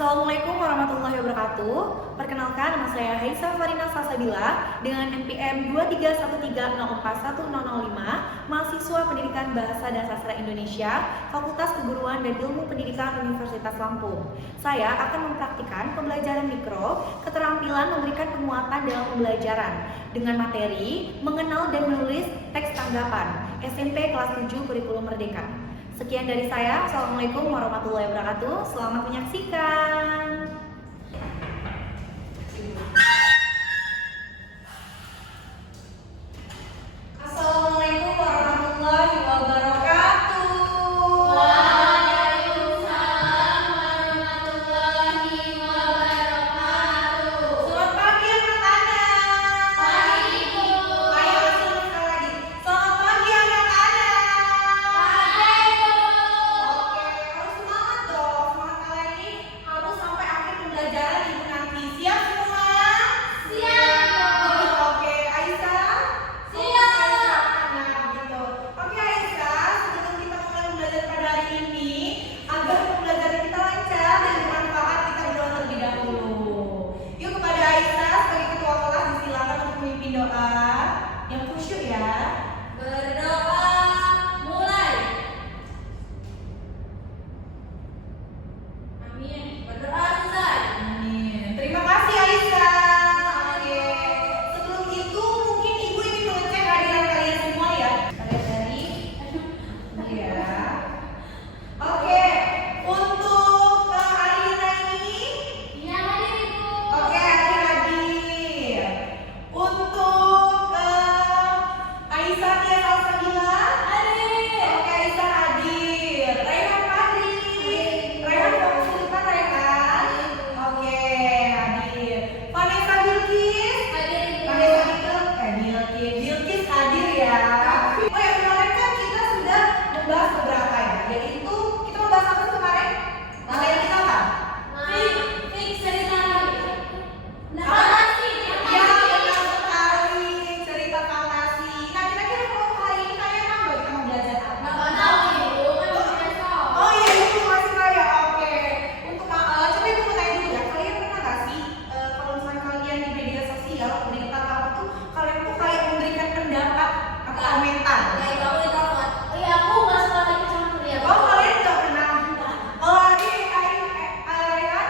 Assalamualaikum warahmatullahi wabarakatuh. Perkenalkan, nama saya Haisa Farina Salsabila dengan NPM 231304105, mahasiswa Pendidikan Bahasa dan Sastra Indonesia, Fakultas Keguruan dan Ilmu Pendidikan Universitas Lampung. Saya akan mempraktikkan pembelajaran mikro, keterampilan memberikan penguatan dalam pembelajaran dengan materi mengenal dan menulis teks tanggapan SMP kelas 7 Kurikulum Merdeka. Sekian dari saya. Assalamualaikum warahmatullahi wabarakatuh. Selamat menyaksikan. Assalamualaikum warahmatullahi wabarakatuh. Waalaikumsalam warahmatullahi wabarakatuh. Selamat pagi anak-anak. Pagi, Bu. Ayo sekali lagi. Selamat pagi anak-anak. Pagi, Bu. Oke, harus semangat dong. Semangat kalian ini harus sampai akhir pembelajaran ibu nanti. Siap semua? Siap. Oke, Aisyah. Siap. Anak gitu. Oke Aisyah, sebelum kita mulai belajar pada hari ini, agar pembelajaran kita lancar dan bermanfaat, kita berdoa terlebih dahulu. Yuk kepada Aisyah sebagai ketua kelas disilakan untuk memimpin doa yang khusyuk ya. Berdoa mulai. Amin. Berdoa selesai. Amin. Terima kasih Aisyah. Oke. Sebelum itu mungkin ibu ingin mengecek kehadiran kalian semua ya. Kalian dari ya. Oke. Untuk hari ini Iya, hadir, Ibu. oke hadir. Untuk Aisyah Tia Salsabila. Hadir. Oke Aisyah hadir. Raihan Fadri. Raihan fokus Sultan Raihan. Oke hadir. Vanessa Bilkis. Hadir, Ibu. Vanessa Bilkis hadir ya. Oh ya kemarin kan kita sudah membahas beberapa ya. Yaitu kita membahas apa kemarin? Materi kita apa? Fix cerita. Narasi. Ya benar sekali, cerita fantasi. Nah kira-kira kalau hari ini kalian tahu kita mau belajar apa? Nggak tahu, Ibu. Kan besok. Oh iya itu masih kaya. Oke. Untuk coba ibu mau tanya dulu ya. Kalian pernah nggak sih kalau misalnya kalian di media sosial, berita atau apa tuh, kalian tuh kayak memberikan pendapat atau komentar? Ya, Ibu, aku ditelepon. Oh iya, aku nggak suka ikut campur ya. Oh kalian nggak pernah? Oh hari Raihan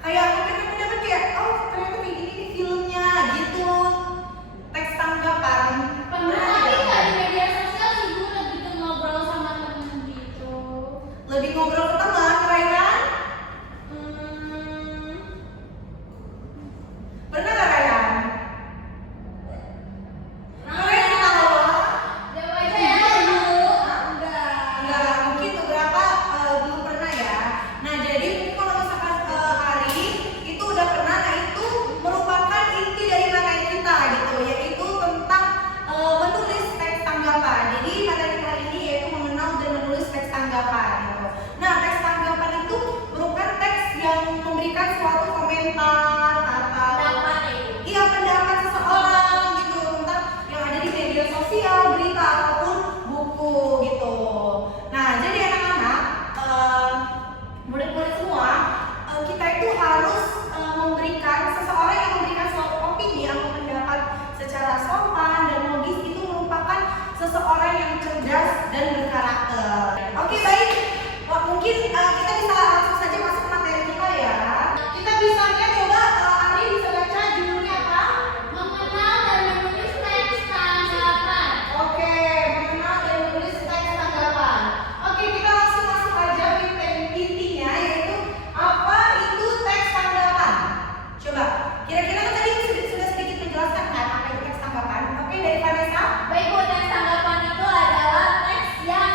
kayak memberikan pendapat kayak oh ternyata kayak gini nih filmnya gitu. Teks tanggapan. Pernah, tapi nggak di media sosial sih, gue lebih ke ngobrol sama temen gitu. Lebih ngobrol ke teman, Raihan? Pernah nggak Raihan? Kalian pernah ngobrol? Jawab aja ya, Ibu. Enggak, mungkin beberapa belum pernah ya. Nah, jadi mungkin kalau misalkan Ari itu udah pernah, nah itu merupakan inti dari materi kita gitu, yaitu tentang menulis teks tanggapan. Jadi materi kali ini yaitu mengenal dan menulis teks tanggapan gitu. Nah, teks tanggapan itu merupakan teks yang memberikan suatu komentar atau Pendapat ya, Ibu. iya pendapat seseorang gitu tentang yang ada di media sosial, berita ataupun buku gitu. Nah, jadi anak-anak, murid-murid semua, kita itu harus memberikan seseorang yang memberikan suatu opini atau pendapat secara sopan dan logis itu merupakan seseorang yang cerdas dan berkarakter. Oke, baik. Wah, mungkin kita bisa langsung saja masuk ke materi kita ya. Kita bisa lihat coba Ari bisa baca judulnya apa? Mengenal dan menulis teks tanggapan. Oke, mengenal dan menulis teks tanggapan. Oke, kita langsung masuk aja intinya yaitu apa itu teks tanggapan. Coba, kira-kira kan tadi sudah sedikit menjelaskan kan apa itu teks tanggapan. Oke, dari Vanessa. Baik, Bu, teks tanggapan itu adalah teks yang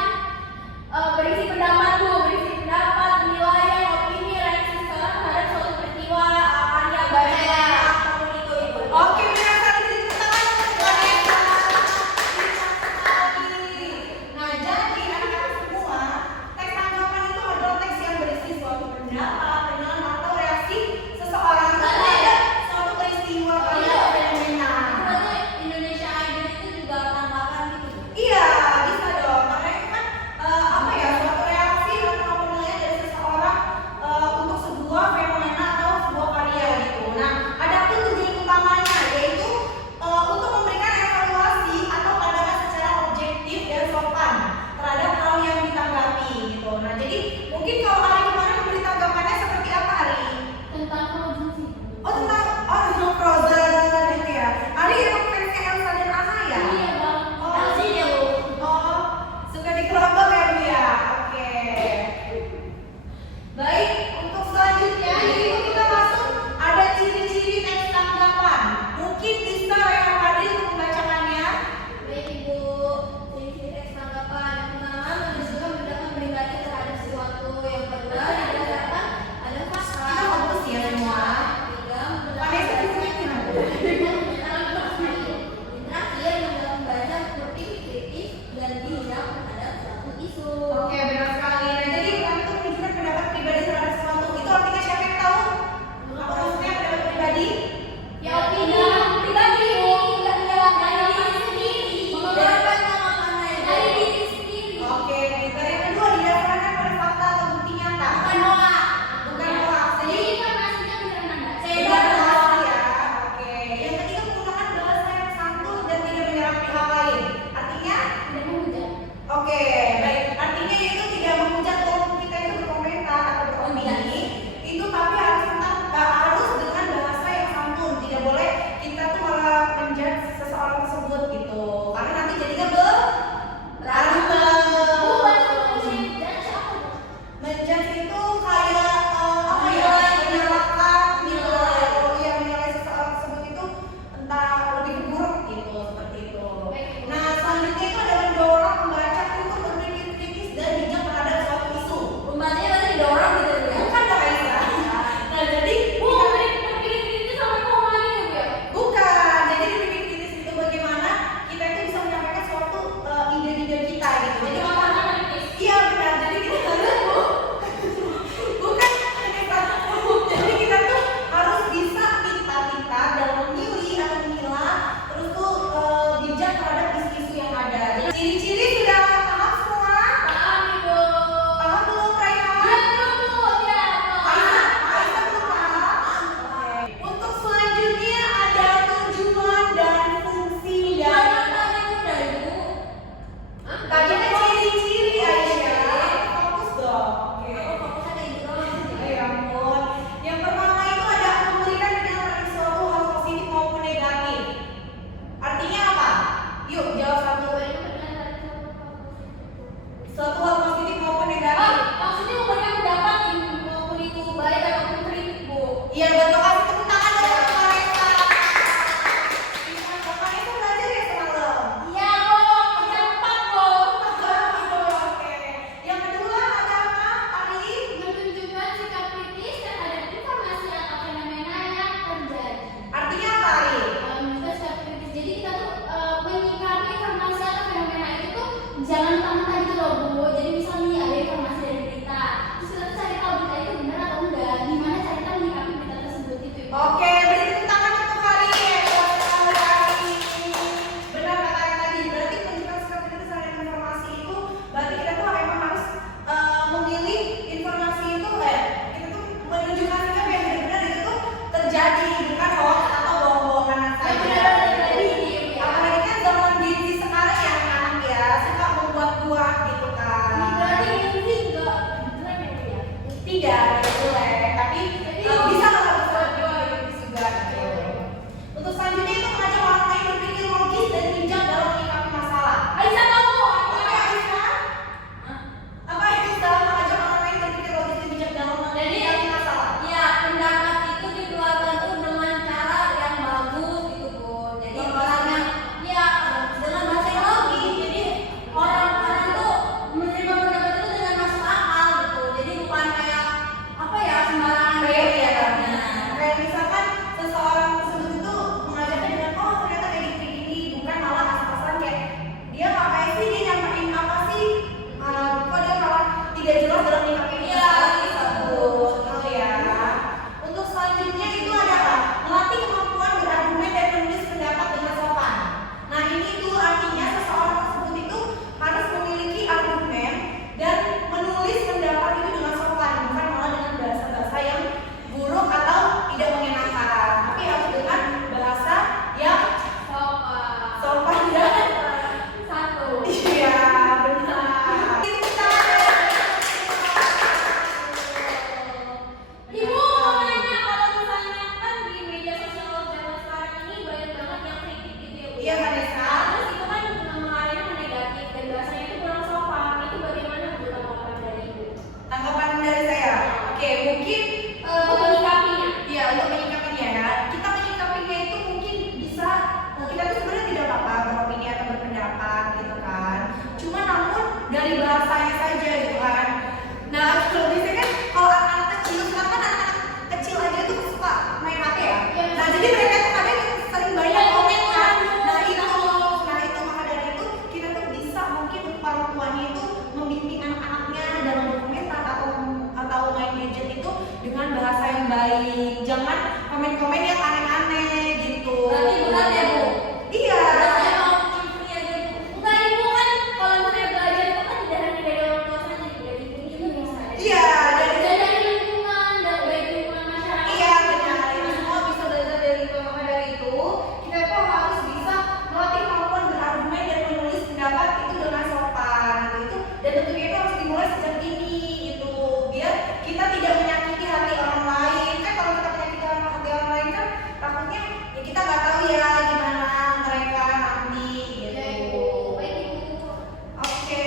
yang baik. Jangan komen-komen yang aneh-aneh gitu. Berarti berat ya, Bu? Iya. Saya mau free aja, Bu. Enggak, Ibu kan kalau misalnya belajar itu kan tidak hanya dari orang tua saja, dari ibu juga bisa. Iya, Dari lingkungan, dari lingkungan masyarakat. iya benar. Kita semua bisa belajar dari itu. Kita tuh harus bisa melatih kemampuan berargumen dan menulis pendapat itu dengan sopan gitu. Dan tentunya itu harus dimulai sejak dini gitu. Biar kita tidak menyakiti hati orang lain. Kan kalau kita menyakiti hati orang lain kan takutnya ya kita nggak tahu ya gimana mereka nanti gitu. Ya, Ibu. Baik, Ibu. Oke,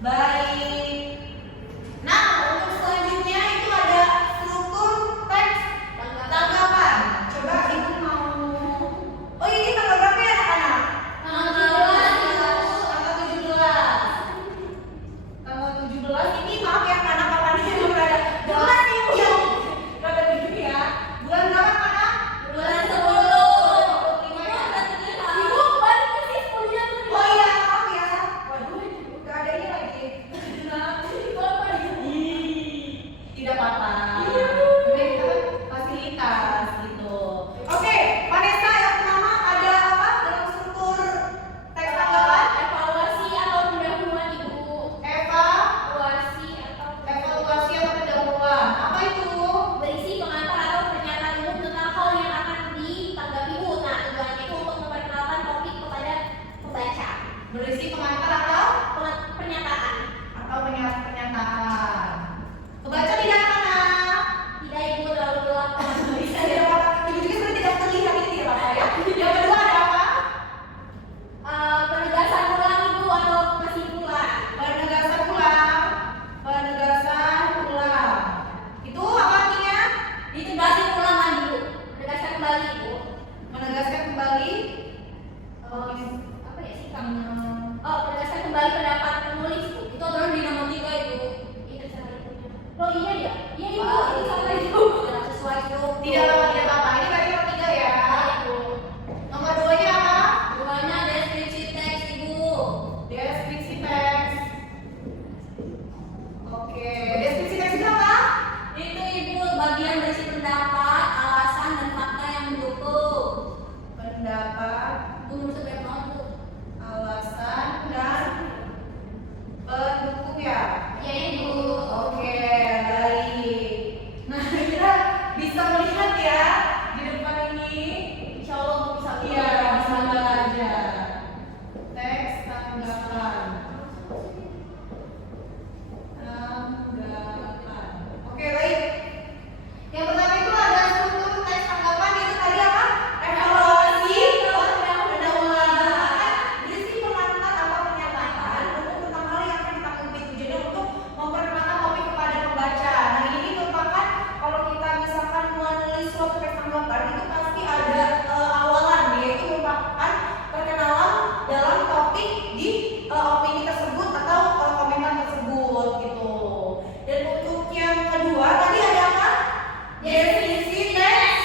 baik. Nah, untuk selanjutnya itu ada struktur teks tanggapan. Coba ibu mau. Oh ini tanggal berapa ya anak-anak? Tanggal 17. Tanggal 17 ini maaf ya anak papannya belum ada. Bulan nih yang rada begini ya. Bulan berapa anak? Bulan 10. Ibu, Ibu, baru sih 10 jam. oh iya maaf ya. Waduh, gak ada ini lagi. Tidak apa-apa. Ini kita kan fasilitas gitu. Oke, Vanessa yang pertama ada apa dalam struktur teks tanggapan? Evaluasi atau pendahuluan, Ibu. Evaluasi atau pendahuluan. Apa itu? Berisi pengantar atau pernyataan umum tentang hal yang akan ditanggapi Bu. Nah, tujuannya itu untuk memperkenalkan topik kepada pembaca. Berisi pengantar atau Pernyataan. pernyataan. Kebaca tidak anak? Tidak, Ibu, terlalu gelap. Bisa tidak apa-apa. Ibu juga sebenarnya tidak terlihat ini tidak apa-apa ya. Yang kedua ada apa? Penegasan ulang, Ibu, atau kesimpulan. Penegasan ulang. Penegasan ulang. Itu apa artinya? Ditegasin ulang lagi, Bu. Menegaskan kembali, Ibu. Menegaskan kembali. Apa ya sih, Kang? Oh, menegaskan kembali pendapat penulis, Bu. Itu adalah di nomor 3, Ibu. Itu salah itunya. Oh iya ya? Iya, Ibu. Itu salah, Ibu. Tidak sesuai, Bu. Tidak apa-apa, tidak apa-apa. Ini berarti nomor 3 ya. Iya, Ibu. Nomor 2-nya apa? Duanya deskripsi teks, Ibu. Deskripsi teks. Oke, deskripsi teks itu apa? Itu, Ibu, bagian berisi pendapat, alasan, dan fakta yang mendukung. Pendapat, Bu, menurut saya banget, Bu. alasan, dan pendukung ya. Iya, Ibu. Oke, baik. Nah, kita bisa melihat ya di depan ini. Insya Allah Bu bisa Iya, bisa belajar. Teks tanggapan. Tanggapan. Oke, baik. Yang pertama itu ada struktur teks tanggapan itu tadi apa? Evaluasi, pendahuluan. Berisi pengantar atau pernyataan umum tentang hal yang akan ditanggapi tujuannya untuk memperkenalkan topik kepada pembaca. Nah, ini merupakan kalau kita misalkan menulis suatu teks tanggapan itu pasti ada awalan, yaitu merupakan perkenalan dalam topik di opini tersebut atau komentar tersebut gitu. Dan untuk yang kedua tadi ada apa? Definisi teks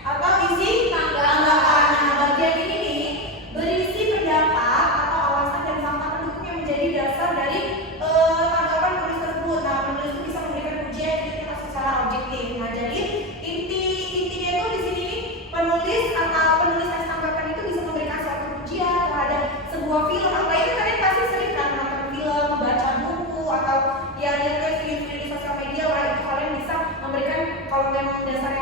atau isi tanggapan. Nah, bagian ini nih berisi pendapat atau alasan dan fakta pendukung yang menjadi dasar dari tanggapan penulis tersebut. Nah, penulis itu bisa memberikan pujian kritik secara objektif. Nah, jadi intinya itu di sini penulis atau penulis teks tanggapan itu bisa memberikan suatu pujian terhadap sebuah film. Apalagi kalian pasti sering kan nonton film, membaca buku atau ya lihat video-video di sosial media lah, itu kalian bisa memberikan kalau memang dasarnya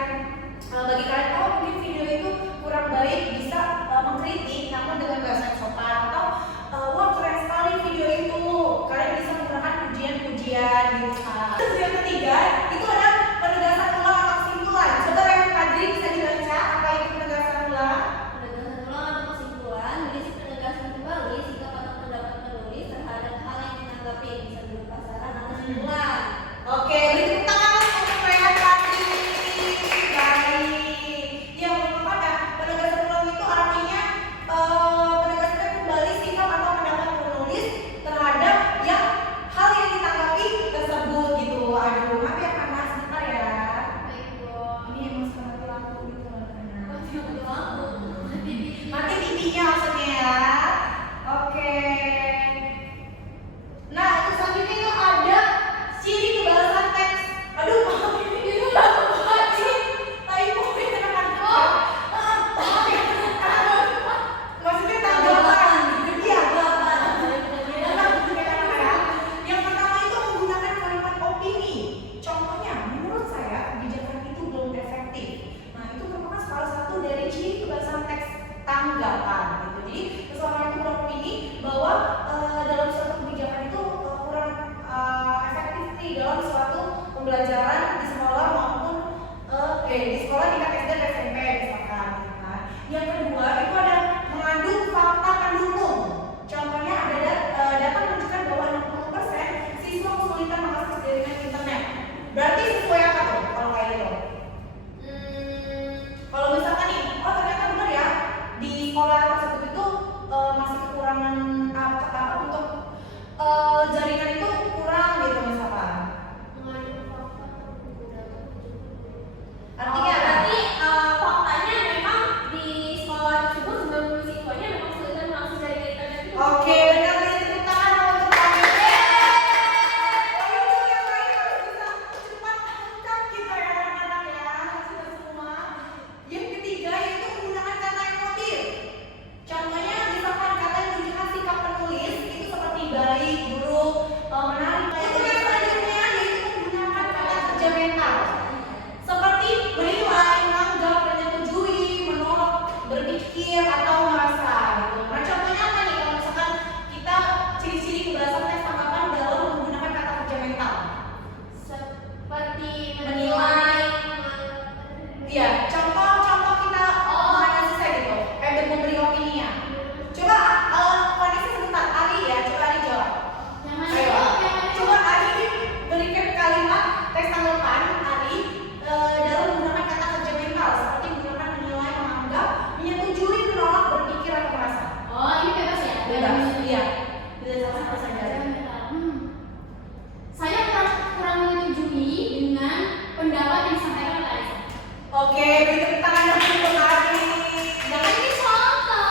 pembelajaran di sekolah maupun di sekolah tingkat SD dan SMP misalkan. Nah, yang kedua itu ada mengandung fakta pendukung. Contohnya ada data menunjukkan bahwa 60% siswa kesulitan mengakses jaringan internet. Berarti sesuai apa tuh kalau kayak gitu? Kalau misalkan nih, oh ternyata benar ya di sekolah tersebut itu masih kekurangan apa untuk jaringan itu kurang gitu misalkan. Artinya berarti faktanya memang di sekolah tersebut 90 siswanya memang kesulitan mengakses jaringan internet itu. oke, benar beri tepuk tangan untuk kami. Oh itu yang lain harus bisa cepat lengkap kita ya anak-anak ya, kita semua. Yang ketiga yaitu menggunakan kata emotif. Contohnya misalkan kata yang menunjukkan sikap penulis itu seperti baik, buruk, menarik. Itu yang selanjutnya yaitu menggunakan kata kerja mental. Seperti menilai, menganggap, menyetujui, menolak, berpikir atau merasa gitu. Nah contohnya apa nih kalau misalkan kita ciri-ciri keberhasilan tes tangkapan dalam menggunakan kata kerja mental? Seperti menilai, Iya, contoh kita menganalisa gitu, memberi opini ya. Coba Vanessa sebentar, Ari ya, coba Ari jawab. Ayo, coba Ari berikan kalimat tes tanggapan Ari dalam menggunakan kata kerja mental seperti menggunakan menilai, menganggap, menyetujui, menolak, berpikir atau merasa. Oh, ini bebas ya? Bebas, iya. Bebas apa saja. Saya kurang menyetujui dengan pendapat yang disampaikan oleh Aisyah. Oke, beri tepuk tangan dulu untuk Ari. Jangan ini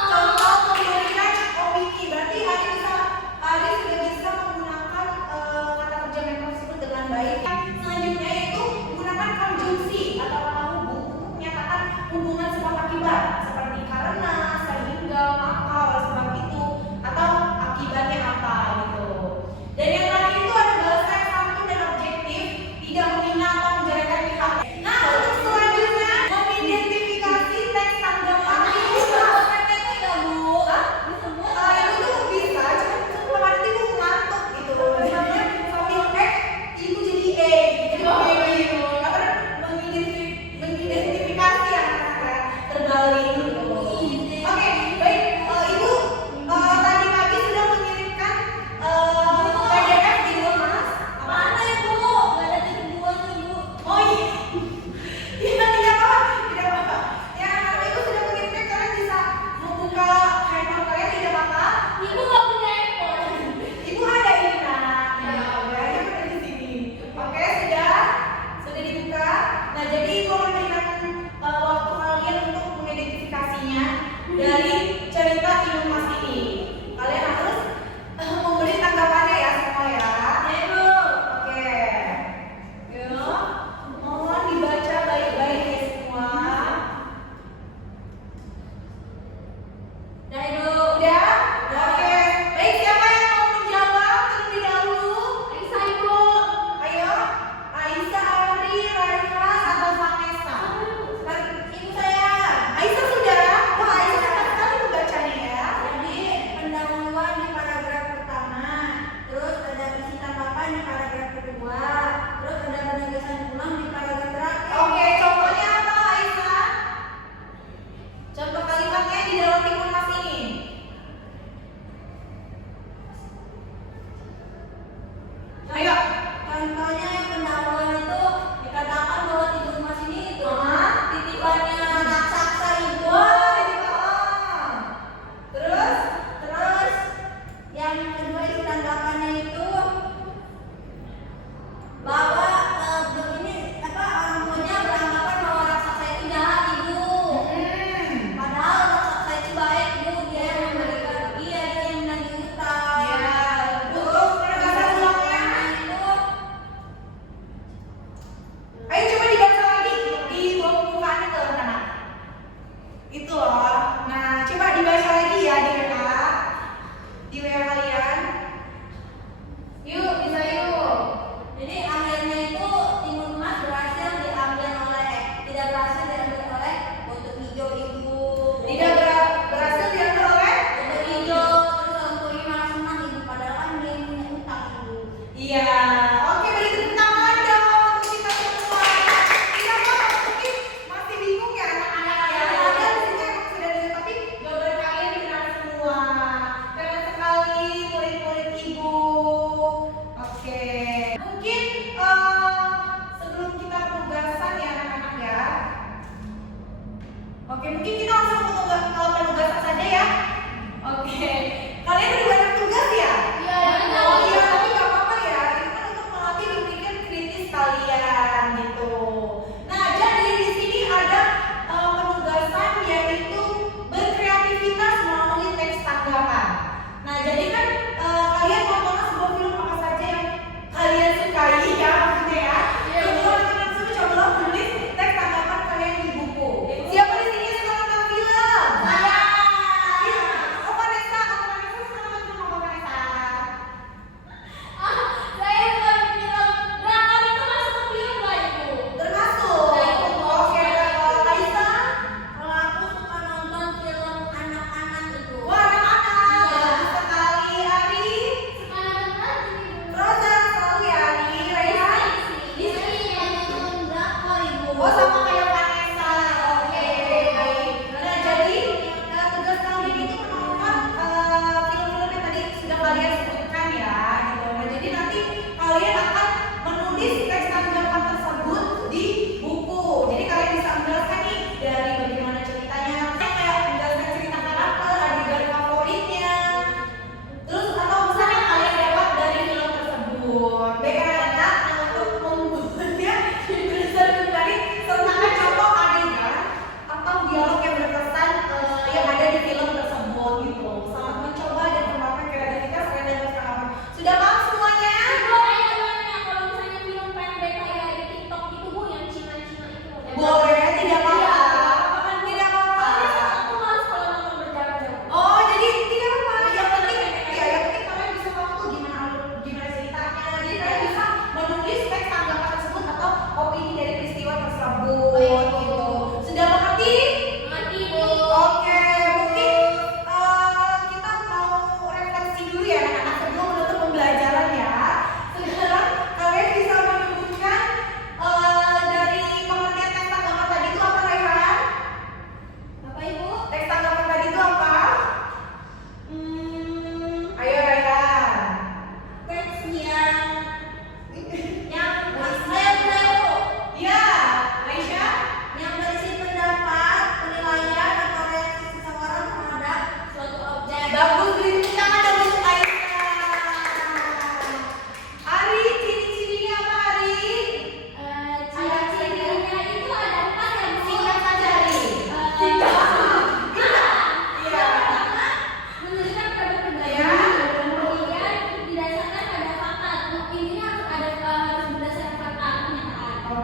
contoh. Memberikan opini, berarti Ari sudah bisa menggunakan kata kerja mental tersebut dengan baik. Selanjutnya yaitu menggunakan konjungsi atau kata hubung untuk menyatakan hubungan sebab akibat seperti karena, sehingga, maka, oleh sebab itu, atau akibatnya apa gitu. Dan yang terakhir itu ada bahasa yang santun dan objektif, tidak menghina atau menjelekan pihak. Nah untuk selanjutnya mengidentifikasi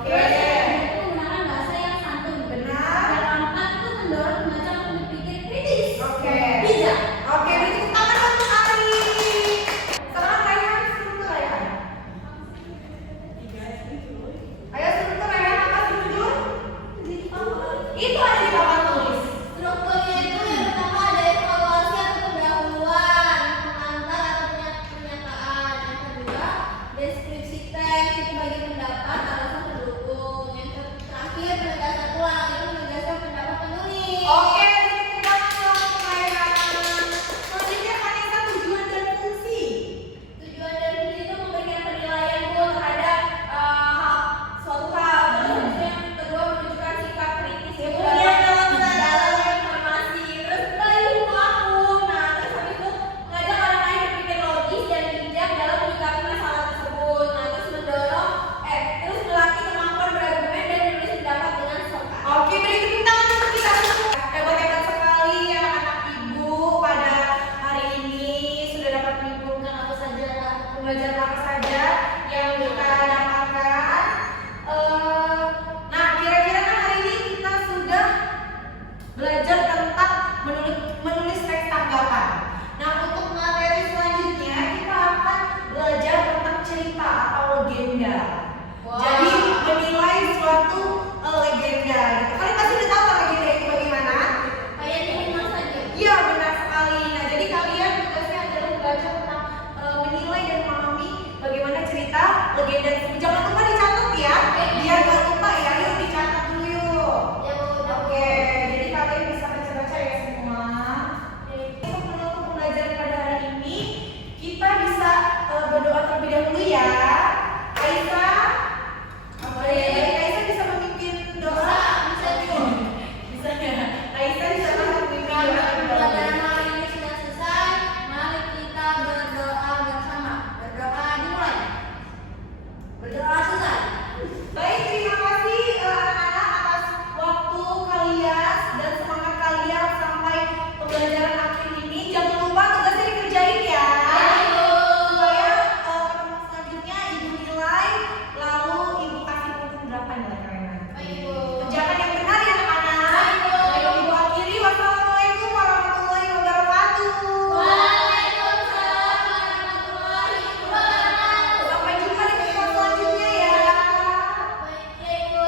Oke. Itu menggunakan bahasa yang santun. Benar. Yang keempat itu mendorong pembaca untuk berpikir kritis. Oke. Bijak. Oke, beri tepuk tangan untuk Ari. Sekarang Raihan, seru Raihan. Ayo seru Raihan, apa setuju? Itu ada di papan tulis. Strukturnya itu yang pertama ada evaluasi atau pendahuluan, pengantar atau pernyataan. Yang kedua, deskripsi teks itu bagi pendapat, alasan pendukung. Yang terakhir, penegasan ulang itu menegaskan pendapat penulis. Oke, beri tepuk tangan untuk Raihan. Selanjutnya Vanessa, tujuan dan fungsi. Tujuan dari fungsi itu memberikan penilaian Bu terhadap suatu hal. Terus yang kedua menunjukkan sikap kritis Bu dalam informasi. Terus setelah itu aku, nah terus habis itu mengajak orang lain berpikir logis dan bijak dalam menyikapi masalah tersebut. Nah terus terus melatih kemampuan berargumen dan menulis pendapat dengan sopan. Oke, beri tepuk tangan untuk kita semua. Hebat-hebat sekali ya anak ibu pada hari ini sudah dapat menyimpulkan apa saja pembelajaran apa saja yang kita dapatkan. Nah, kira-kira kan hari ini kita sudah belajar tentang menulis teks tanggapan. Nah, untuk materi selanjutnya kita akan belajar tentang cerita atau legenda. Wah. Jadi menilai suatu legenda gitu. Kalian pasti udah tahu kan legenda itu bagaimana? Kayak ini saja. Iya, benar sekali. Nah, jadi kalian tugasnya adalah belajar tentang menilai dan memahami bagaimana cerita legenda tersebut. Jangan lupa dicatat ya, biar gak lupa ya. Yuk dicatat dulu yuk. Ya Bu, Oke, jadi kalian bisa baca-baca ya semua. Untuk menutup pembelajaran pada hari ini, kita bisa berdoa terlebih dahulu ya. Aisyah, Oke. Aisyah bisa memimpin doa? Bisa Bu. Bisa ya. Aisyah bisa memimpin doa. Pelajaran hari ini sudah selesai. Mari kita berdoa bersama. Berdoa dimulai. Berdoa selesai. Baik, terima kasih anak-anak atas waktu kalian dan semangat kalian sampai pembelajaran akhir ini. Jangan lupa tugasnya dikerjain ya. Ayo. Supaya pertemuan selanjutnya ibu nilai, lalu ibu kasih punten berapa nilai kalian. Ayo. Kerjakan yang benar ya anak-anak. Ayo. Baik, ibu akhiri. Wassalamualaikum warahmatullahi wabarakatuh. Waalaikumsalam warahmatullahi wabarakatuh. Sampai jumpa di pertemuan selanjutnya ya. Baik, Bu.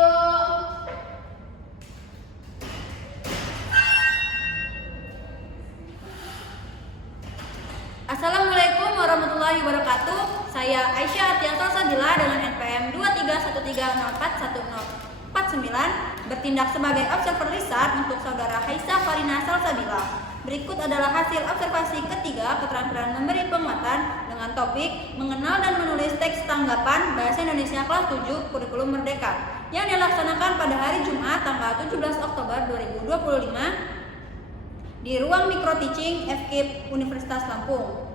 Assalamualaikum warahmatullahi wabarakatuh. Saya Aisyah Artianto Sabila dengan NPM 231304149 bertindak sebagai observer lisan untuk saudara Haisa Farina Salsabila. Berikut adalah hasil observasi ketiga keterampilan memberi penguatan dengan topik mengenal dan menulis teks tanggapan Bahasa Indonesia kelas 7 Kurikulum Merdeka yang dilaksanakan pada hari Jumat tanggal 17 Oktober 2025 di ruang micro teaching FKIP Universitas Lampung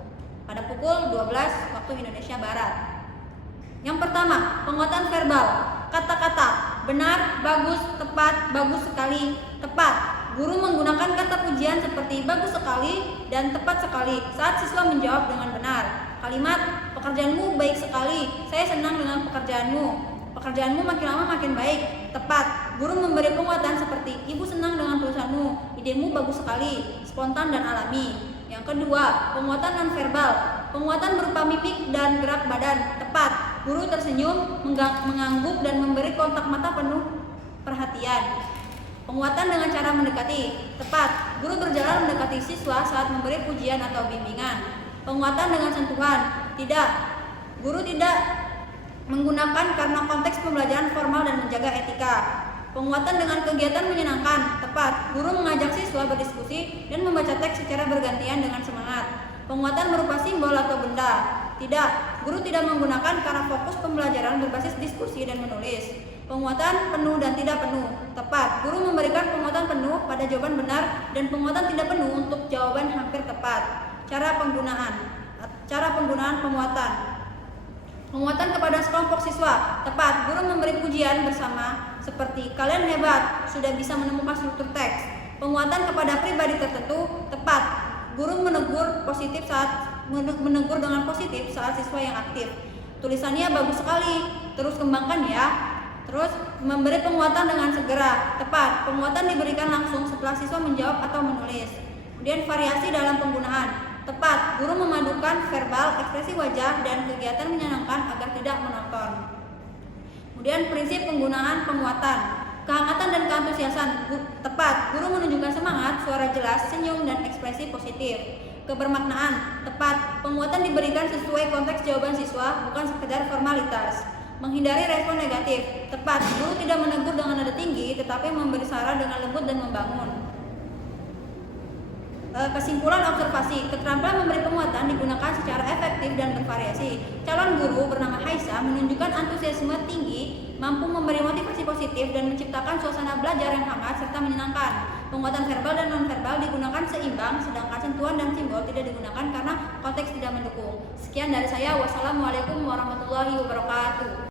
pada pukul 12 waktu Indonesia Barat. Yang pertama, penguatan verbal. Kata-kata benar, bagus, tepat, bagus sekali, tepat. Guru menggunakan kata pujian seperti bagus sekali dan tepat sekali saat siswa menjawab dengan benar. Kalimat pekerjaanmu baik sekali, saya senang dengan pekerjaanmu. Pekerjaanmu makin lama makin baik, tepat. Guru memberi penguatan seperti ibu senang dengan tulisanmu, idemu bagus sekali, spontan dan alami. Yang kedua, penguatan nonverbal. Penguatan berupa mimik dan gerak badan, tepat. Guru tersenyum, mengangguk dan memberi kontak mata penuh perhatian. Penguatan dengan cara mendekati, tepat. Guru berjalan mendekati siswa saat memberi pujian atau bimbingan. Penguatan dengan sentuhan, tidak. Guru tidak menggunakan karena konteks pembelajaran formal dan menjaga etika. Penguatan dengan kegiatan menyenangkan, tepat. Guru mengajak siswa berdiskusi dan membaca teks secara bergantian dengan semangat. Penguatan berupa simbol atau benda, tidak. Guru tidak menggunakan karena fokus pembelajaran berbasis diskusi dan menulis. Penguatan penuh dan tidak penuh, tepat. Guru memberikan penguatan penuh pada jawaban benar dan penguatan tidak penuh untuk jawaban hampir tepat. Cara penggunaan penguatan. Penguatan kepada sekelompok siswa, tepat. Guru memberi pujian bersama seperti kalian hebat, sudah bisa menemukan struktur teks. Penguatan kepada pribadi tertentu, tepat. Guru menegur dengan positif saat siswa yang aktif. Tulisannya bagus sekali, terus kembangkan ya. Terus memberi penguatan dengan segera. Tepat, penguatan diberikan langsung setelah siswa menjawab atau menulis. Kemudian variasi dalam penggunaan. Tepat, guru memadukan verbal, ekspresi wajah, dan kegiatan menyenangkan agar tidak monoton. Kemudian prinsip penggunaan penguatan. Kehangatan dan keantusiasan. Tepat, guru menunjukkan semangat, suara jelas, senyum, dan ekspresi positif. Kebermaknaan. Tepat, penguatan diberikan sesuai konteks jawaban siswa, bukan sekedar formalitas. Menghindari respon negatif. Tepat, guru tidak menegur dengan nada tinggi, tetapi memberi saran dengan lembut dan membangun. Kesimpulan observasi, keterampilan memberi penguatan digunakan secara efektif dan bervariasi. Calon guru bernama Haisa menunjukkan antusiasme tinggi, mampu memberi motivasi positif dan menciptakan suasana belajar yang hangat serta menyenangkan. Penguatan verbal dan nonverbal digunakan seimbang, sedangkan sentuhan dan simbol tidak digunakan karena konteks tidak mendukung. Sekian dari saya. Wassalamualaikum warahmatullahi wabarakatuh.